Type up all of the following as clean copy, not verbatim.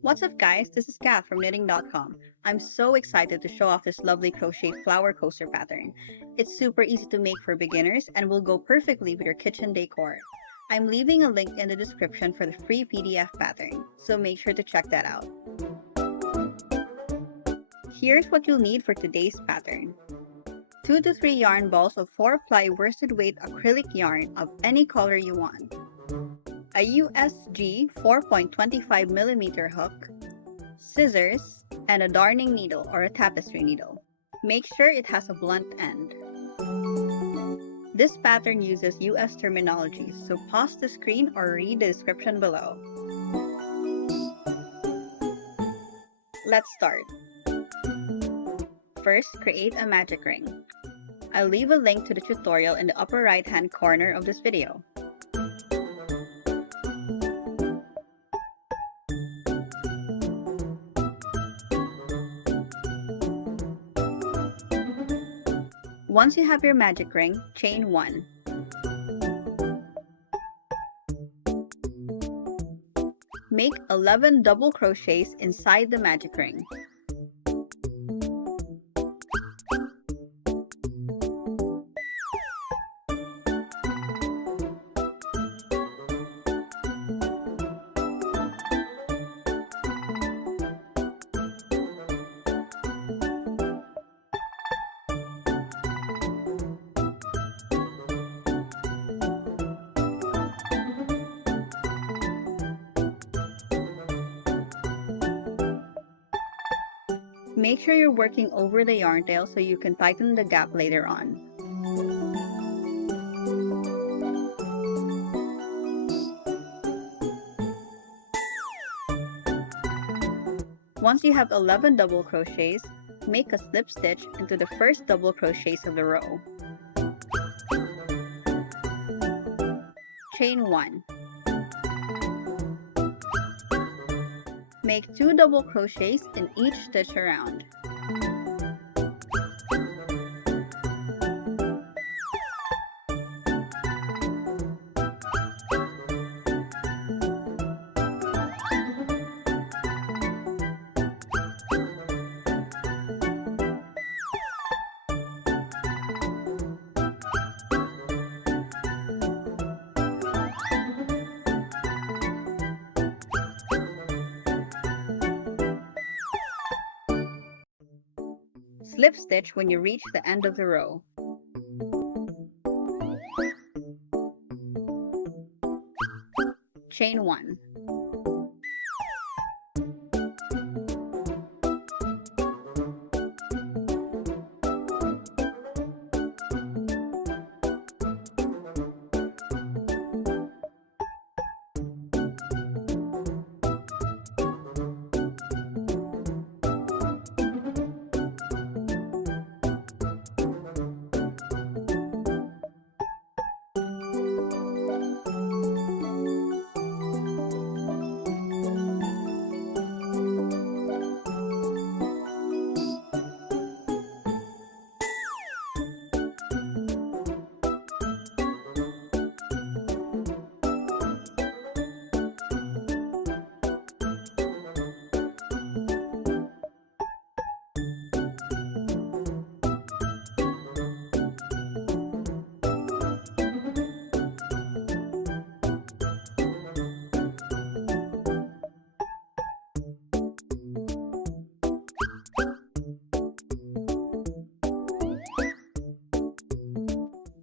What's up guys, this is Kath from knitting.com. I'm so excited to show off this lovely crochet flower coaster pattern. It's super easy to make for beginners and will go perfectly with your kitchen decor. I'm leaving a link in the description for the free PDF pattern, so make sure to check that out. Here's what you'll need for today's pattern. 2 to 3 yarn balls of 4-ply worsted weight acrylic yarn of any color you want. A USG 4.25mm hook, scissors, and a darning needle or a tapestry needle. Make sure it has a blunt end. This pattern uses US terminologies, so pause the screen or read the description below. Let's start. First, create a magic ring. I'll leave a link to the tutorial in the upper right-hand corner of this video. Once you have your magic ring, chain 1. Make 11 double crochets inside the magic ring. Make sure you're working over the yarn tail so you can tighten the gap later on. Once you have 11 double crochets, make a slip stitch into the first double crochets of the row. Chain 1. Make 2 double crochets in each stitch around. Slip stitch when you reach the end of the row. Chain 1.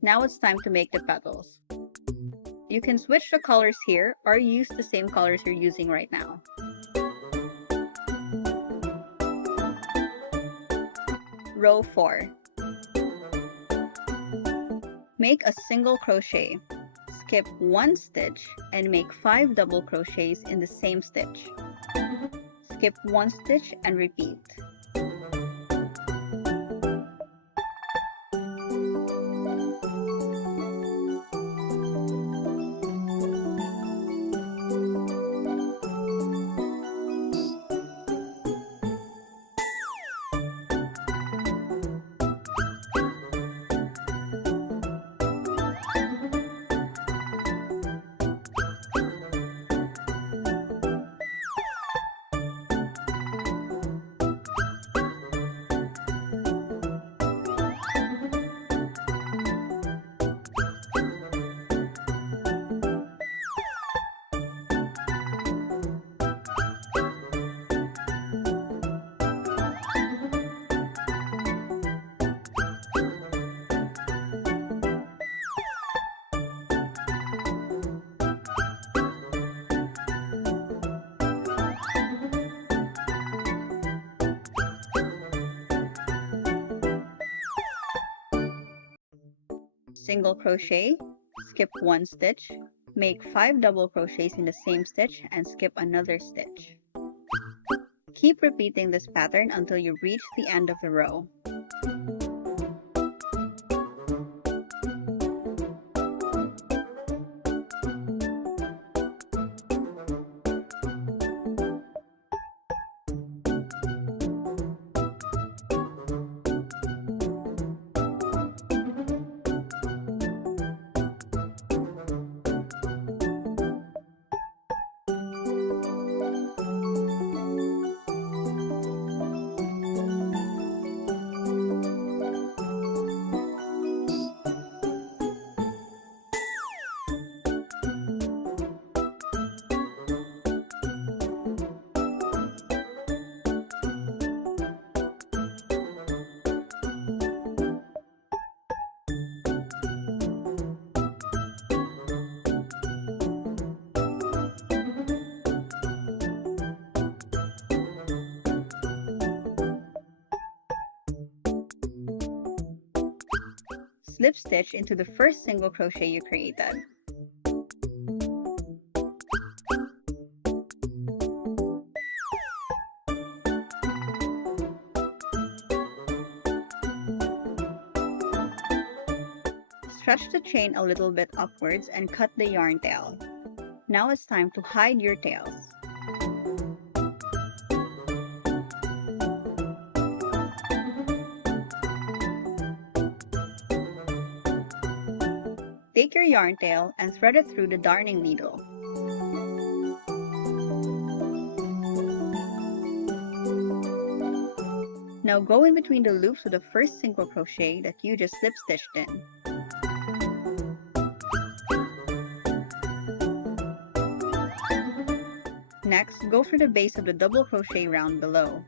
Now it's time to make the petals. You can switch the colors here or use the same colors you're using right now. Row 4. Make a single crochet. Skip 1 stitch and make 5 double crochets in the same stitch. Skip 1 stitch and repeat. Single crochet, skip 1 stitch, make 5 double crochets in the same stitch and skip another stitch. Keep repeating this pattern until you reach the end of the row. Slip stitch into the first single crochet you created. Stretch the chain a little bit upwards and cut the yarn tail. Now it's time to hide your tails. Take your yarn tail and thread it through the darning needle. Now go in between the loops of the first single crochet that you just slip stitched in. Next, go for the base of the double crochet round below.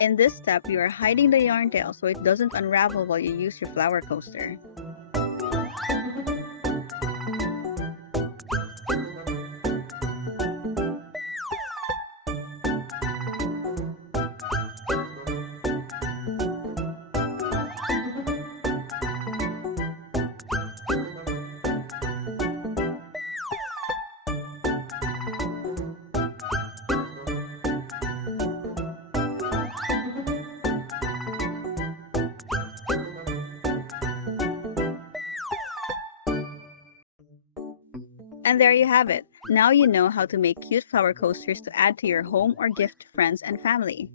In this step, you are hiding the yarn tail so it doesn't unravel while you use your flower coaster. And there you have it. Now you know how to make cute flower coasters to add to your home or gift to friends and family.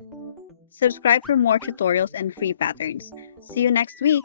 Subscribe for more tutorials and free patterns. See you next week!